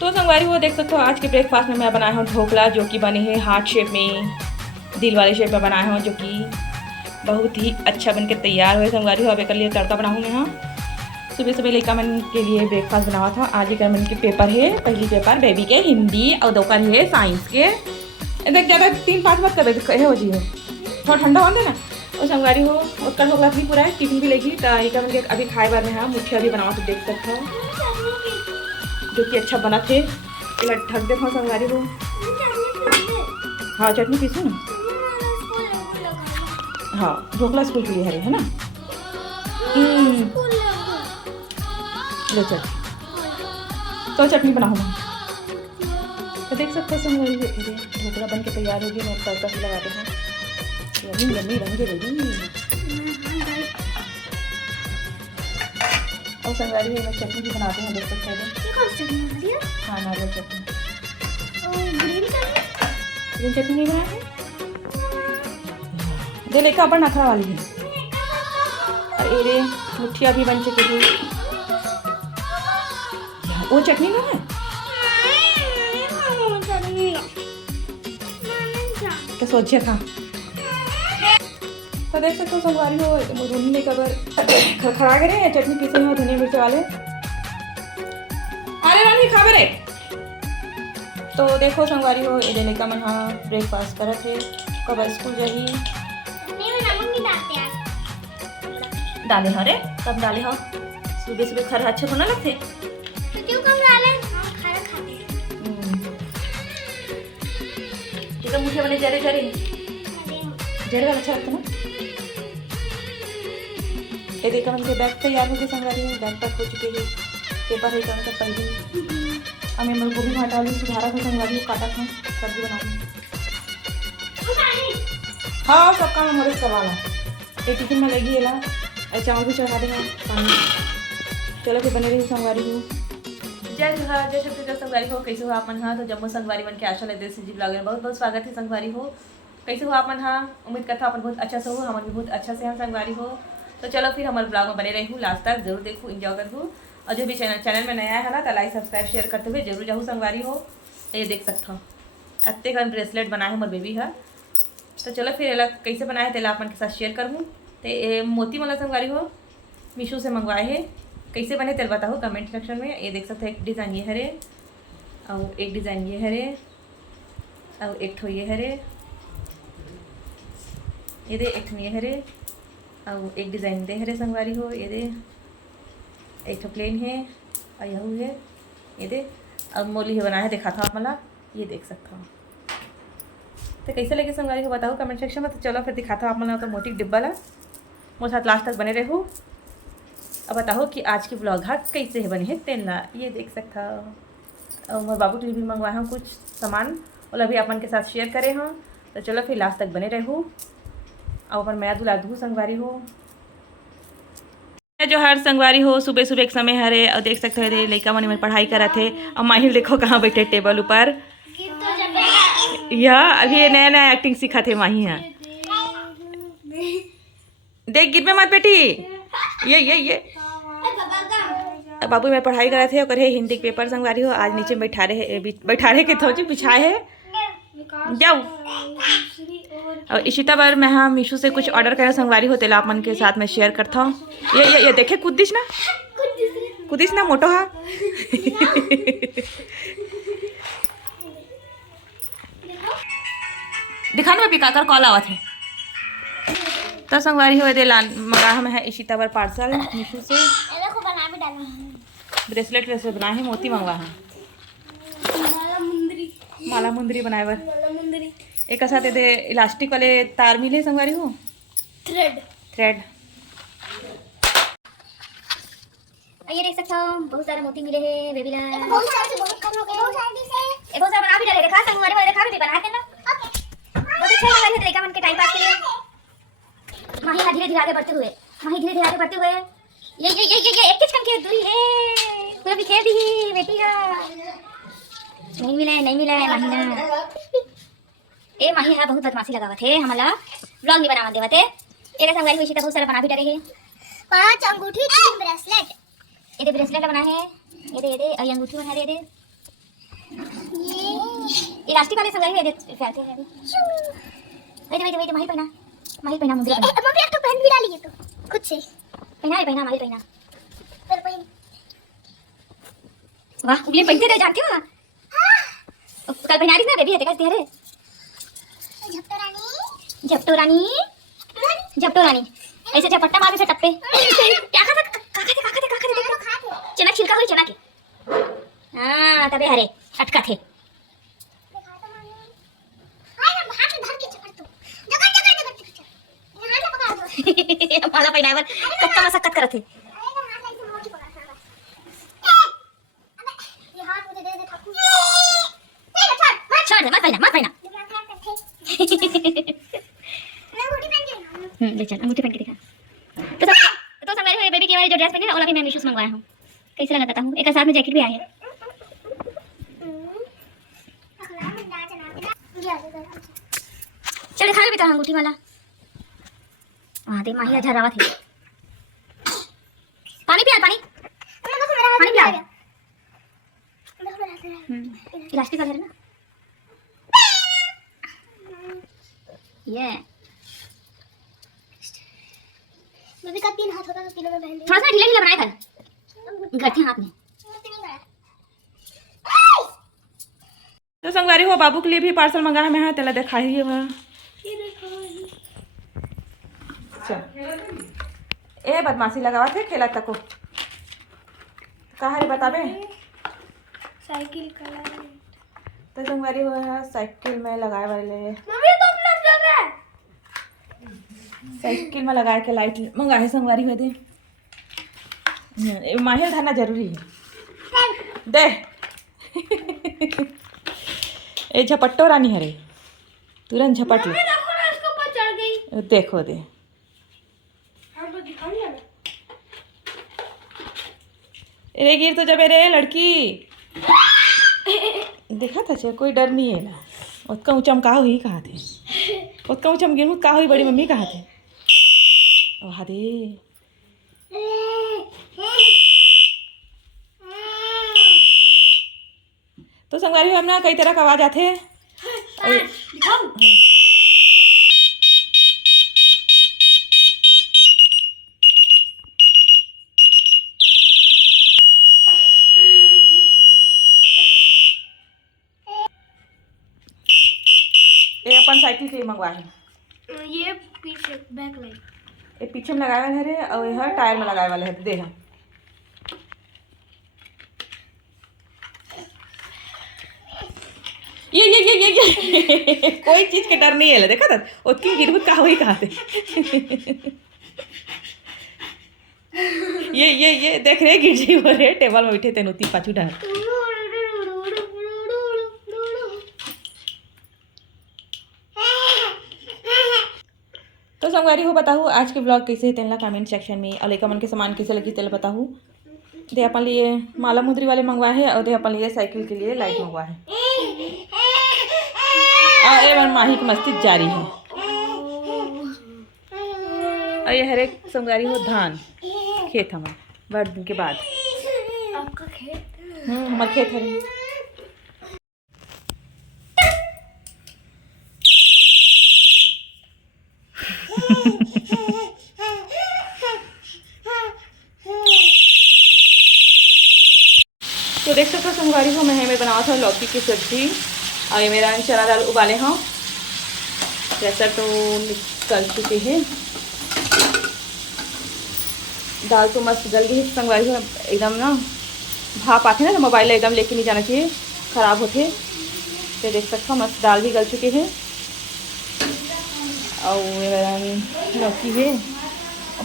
तो संगवारी वो देख सकते हो आज के ब्रेकफास्ट में मैं बनाया हूँ ढोकला, जो कि बने हैं हार्ट शेप में, दिल वाले शेप में बनाया हूँ, जो कि बहुत ही अच्छा बनकर तैयार हुए संगवारी हो। अब एक लिए तड़का बनाऊँ मैं। हाँ, सुबह सुबह लड़का मन के लिए ब्रेकफास्ट बनाया था। आज एक मन के पेपर है, पहली पेपर बेबी के हिंदी और दोपहर है साइंस के। देख ज़्यादा 3-5 मत कर दे हो जी, हो थोड़ा ठंडा हो ना। और संगवारी हो उसका ढोकला भी पूरा है, टिफिन भी लेगी। तो एक मन के अभी खाए बार में हाँ मुठिया भी बनाओ, तो देख सकते हो जो कि अच्छा बना थे। ढक देखो संगवारी हो। हाँ चटनी पीसू ना। हाँ ढोकला स्कूल के लिए है ना। लो चटनी, तो चटनी बनाओ मैं। तो देख सकते हो संगवारी हो ढोकला बन के तैयार हो गया। मैं तड़का से लगाते हैं। यम्मी यम्मी रंगे रेडी। और संगवारी हो मैं चटनी भी बनाते हैं, देख सकते हैं। हाँ नारियल चटनी। ग्रीन चटनी नहीं बनाए दे लेकर अपन नखरा वाली है। अरे रे मुठिया भी बन चुकी थी। वो चटनी ना है क्या सोचिए था। तो देख सकते हो संगवारी हो धुनी में कबर खड़ा करे चटनी पीसे हो धनिया मिर्च वाले। अरे रानी खा बरे। तो देखो संगवारी हो ये लेकर मन हाँ ब्रेकफास्ट करे थे। कब स्कूल जाही डाले हो रे, कब डाले हो सुबह सुबह खर अच्छे बना लगते। क्यों कम डाले खाना खाते ये तो मुझे बने जरे जरे जरे वाला अच्छा लगता ना। ये देखा मन के बैग तैयार हो गए संगवारी हो, बैग तक हो चुके हैं। पेपर है कम तक पहले हमें मैं गोभी हटा ली, सुधारा था संगवारी हो, काटा था सब्जी बनाऊंगी। हाँ सब काम हमारे सवाल ये टिफिन में लगी है ला चावल भी चढ़ा देंगे पानी। चलो फिर बने रही संगवारी हो। जय जोहार जय छत्तीसगढ़ संगवारी हो। कैसे हो आप मन हाँ। तो जम्मू संगवारी मन के आशा लगे जी ब्लॉग में बहुत बहुत स्वागत है संगवारी हो। कैसे हो आप मन हाँ। उम्मीद करता अपन बहुत अच्छा से हो, हम भी बहुत अच्छा से हैं संगवारी हो। तो चलो फिर हमारे ब्लॉग में बने रही हूँ, लास्ट तक जरूर देखूँ, इंजॉय करूँ। और जो भी चैनल में नया है ना तो लाइक सब्सक्राइब शेयर करते हुए जरूर जाऊँ संगवारी हो। ये देख सकता हूँ अत्ते का ब्रेसलेट बनाए हमारे बेबी है। तो चलो फिर कैसे बनाए तेला अपन के साथ शेयर करूँ। तो ये मोती वाला संगवारी हो मीशो से मंगवाए हैं। कैसे बने तेल बताओ कमेंट सेक्शन में। ये देख सकते हो एक डिज़ाइन ये हरे और एक डिज़ाइन ये हरे और एक ठो ये हरे, ये दे एक ठो ये हरे और एक डिज़ाइन दे हरे संगवारी हो। ये दे एक ठो प्लेन है और यह है ये दे और मोली है बनाया है, देखा था आप मला। ये देख सकता हूँ तो कैसे लगे संगवारी को बताओ कमेंट सेक्शन में। तो चलो फिर दिखाता हूँ आप मला तो मोटी डिब्बा ला मोर साथ लास्ट तक बने रहो। अब बताओ कि आज की ब्लॉग हाँ कैसे है बनी है तेलना। ये देख सकता और मैं बाबू के लिए भी मंगवाया हूँ कुछ सामान और अभी अपन के साथ शेयर करे हाँ। तो चलो फिर लास्ट तक बने रहो और अपन मैं दुला दूँ संगवारी हो। जो हर संगवारी हो सुबह सुबह एक समय हरे और देख सकते हो लड़का मन में पढ़ाई करा थे और माहिर देखो कहाँ बैठे टेबल ऊपर। यह अभी नया नया एक्टिंग सीखा थे माही है। देख गिर में मत बेटी। ये बाबू में पढ़ाई करा थे और हिंदी के पेपर संगवारी हो। आज नीचे बैठा रहे के थोड़ी बिछाए है जाओ। और इशिता बार मैं हाँ मीशो से कुछ ऑर्डर करा संगवारी हो तेला आप मन के साथ मैं शेयर करता हूँ। ये देखे कुदिश ना मोटो हा। दिखाने में पिकाकर कॉल आवा थे। तो संगवारी हो दे मंगा हम है इशिता बार पार्सल मीशो से। ब्रेसलेट बनाए हैं मोती मंगवा है माला मुंदरी बनाए बार। एक साथ दे इलास्टिक वाले तार मिले संगवारी हो थ्रेड। ये देख सकते हो बहुत सारे मोती मिले हैं बेबी ला। बहुत सारा बना भी डाले देखा संगवारी वाले देखा भी बनाते ना। बहुत अच्छा लगा है देखा मन के टाइम पास के लिए। माही धीरे धीरे आगे बढ़ते हुए ये एक किचकन की दूरी है पूरा बिखेर दी बेटी का। नहीं मिला है माही ना। ए माही है बहुत बदमाशी लगावा थे हमला ब्लॉग नहीं बनावा देवा थे। एक संगवारी हुई बहुत सारा बना भी डरे है। 5 अंगूठी 3 ब्रेसलेट। ये ब्रेसलेट बना है ये दे अंगूठी बना दे इलास्टिक वाले संगवारी में फैलते हैं अभी। वेट माही पहना मुझे मम्मी अब तो पहन भी डाली है तो खुद से पहना माही पहना पर पहन। वाह उंगली पहनते रहे जानते हो। कल पहना रही ना बेबी है देखा रे झपटो रानी ऐसे झपट्टा मार से टप्पे क्या खाते देखो चना छिलका हुई चना के हां तबे हरे अटका थे माला पहनावर कत्ता मसक्कत करत थे। छोड़ दे मत पहना ले चल अंगूठी पहन के दिखा। तो सब मेरे बेबी की वाली जो ड्रेस पहनी ना ओला भी मैं मीशो से मंगवाया हूं। कैसे लगा बताता हूं। एक साथ में जैकेट भी आया है। चल खा ले बेटा अंगूठी वाला। वहां दे माही झरावा थी। पानी पिया पानी पिया। इलास्टिक वाला है ना ये बेबी का 3 हाथ होता तो किलो में पहन थोड़ा सा ढीला बनाया था घर के हाथ में। तो संगवारी हो बाबू के लिए भी पार्सल मंगा है। मैं हाँ तेला देखा ही है ये देखो चल ए बदमाशी लगावा थे खेला तको कहा रे बताबे साइकिल कलर तो संगवारी हो साइकिल में लगाए वाले मम्मी तो प्लग चल रहा है साइकिल में लगा के लाइट मंगा है संगवारी हो दे माहिर धरना जरूरी है दे ए झपट्टो रानी है रे तुरंत झपट ले इसके ऊपर चढ़ गई देखो दे हम तो दिखा नहीं रहा रे गिर तो जब रे लड़की देखा था चे कोई डर नहीं है ना उसका ऊंचम का हुई कहाँ थे उसका ऊंचम गिर का हुई बड़ी मम्मी कहाँ थे वहाँ दे तो संगवारी हम ना कई तरह का आवाज आते ये अपन साइकिल के मंगवा है ये पीछे बैक लाइट ये पीछे में लगाए वाला है रे और यह टायर में लगाए वाला है देख ये कोई चीज के डर नहीं है देखा था उसकी गिरबुत का हुई कहा थे ये देख रहे गिर जी हो रहे टेबल में बैठे तेन उती पाछू डर तो संगवारी हो बताऊँ आज के ब्लॉग कैसे तेला कमेंट सेक्शन में और मन के सामान कैसे लगी तेल बताऊँ दे अपन लिए माला मुद्री वाले मंगवाए हैं और दे अपन लिए साइकिल के लिए लाइट मंगवा है और ये माही की मस्ती जारी है और ये हर एक संगवारी हो धान खेत हमारे बड़े दिन के बाद आपका खेत हमारे खेत है तो देख सकते हो संगवारी को मैं बनाया था लौकी की सब्जी और ये मेरा चना दाल उबाले हाँ जैसा तो निकल चुके हैं दाल तो मस्त गल गई संगवारी को एकदम ना भाप आते ना तो मोबाइल एकदम लेके नहीं जाना चाहिए ख़राब होते तो देख सकते हो मस्त दाल भी गल चुके हैं और ये मेरा लौकी है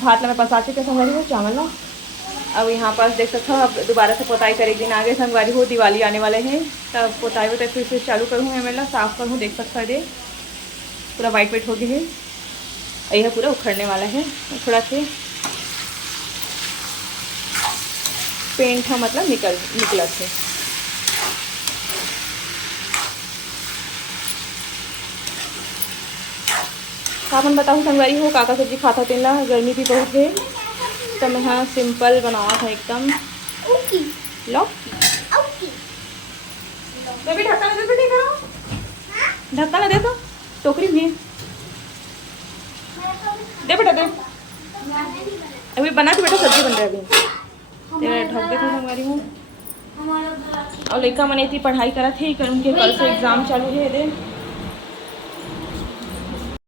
भात में पसा चुके संगवारी को चावल ना अब यहाँ पर देख सकते हो अब दोबारा से पोताई कर एक दिन आगे संगवारी हो दिवाली आने वाले हैं तब पोताई होता फिर से चालू करूँ मैं मतलब साफ़ करूँ देख सकता है पूरा वाइट वाइट हो गया है यह पूरा उखड़ने वाला है थोड़ा से पेंट है मतलब निकला थे सावन बताऊँ संगवारी हो काका सब्जी खाता तेला गर्मी भी बहुत है तो मैं हाँ सिंपल बनावा था एकदम लौकी तो भी ढक्कन दे बेटे करो, ढक्कन दे दो, टोकरी भी है। दे बेटा दे, अभी बना के बेटा सब्जी बन रहा है अभी। तेरा ढक दे संगवारी हूँ। और लड़का मने थी पढ़ाई करा थे, उनके कल से एग्जाम चालू है दे।